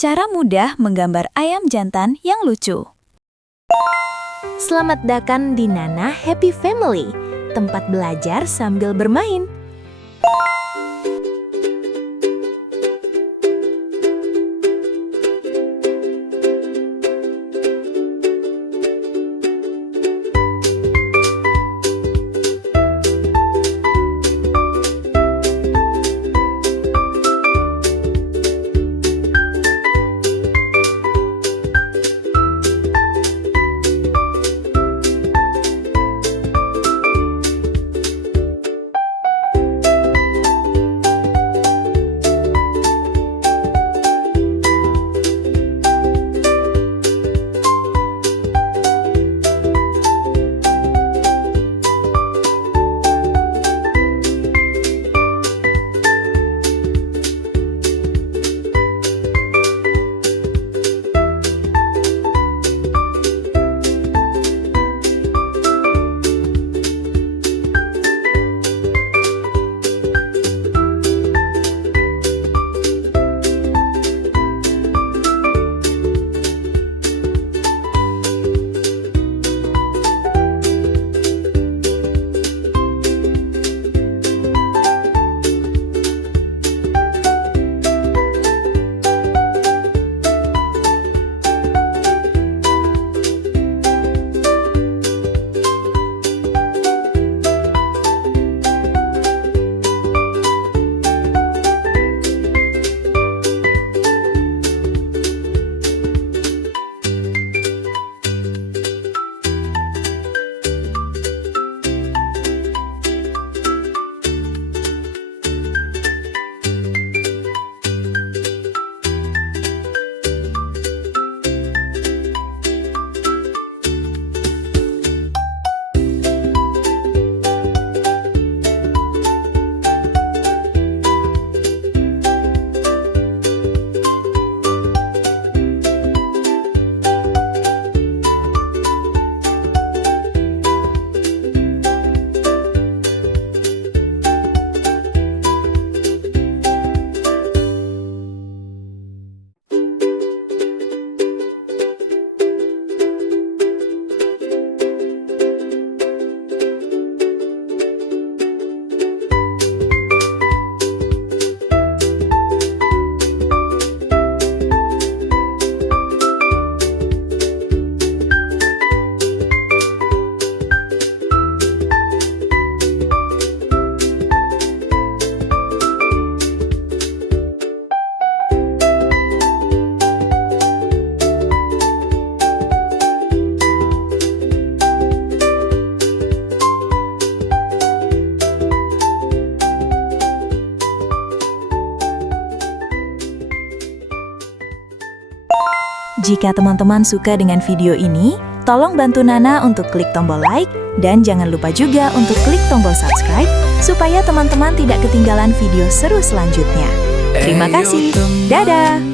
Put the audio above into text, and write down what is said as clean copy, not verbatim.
Cara mudah menggambar ayam jantan yang lucu. Selamat datang di Nana Happy Family, tempat belajar sambil bermain. Jika teman-teman suka dengan video ini, tolong bantu Nana untuk klik tombol like dan jangan lupa juga untuk klik tombol subscribe supaya teman-teman tidak ketinggalan video seru selanjutnya. Terima kasih. Dadah!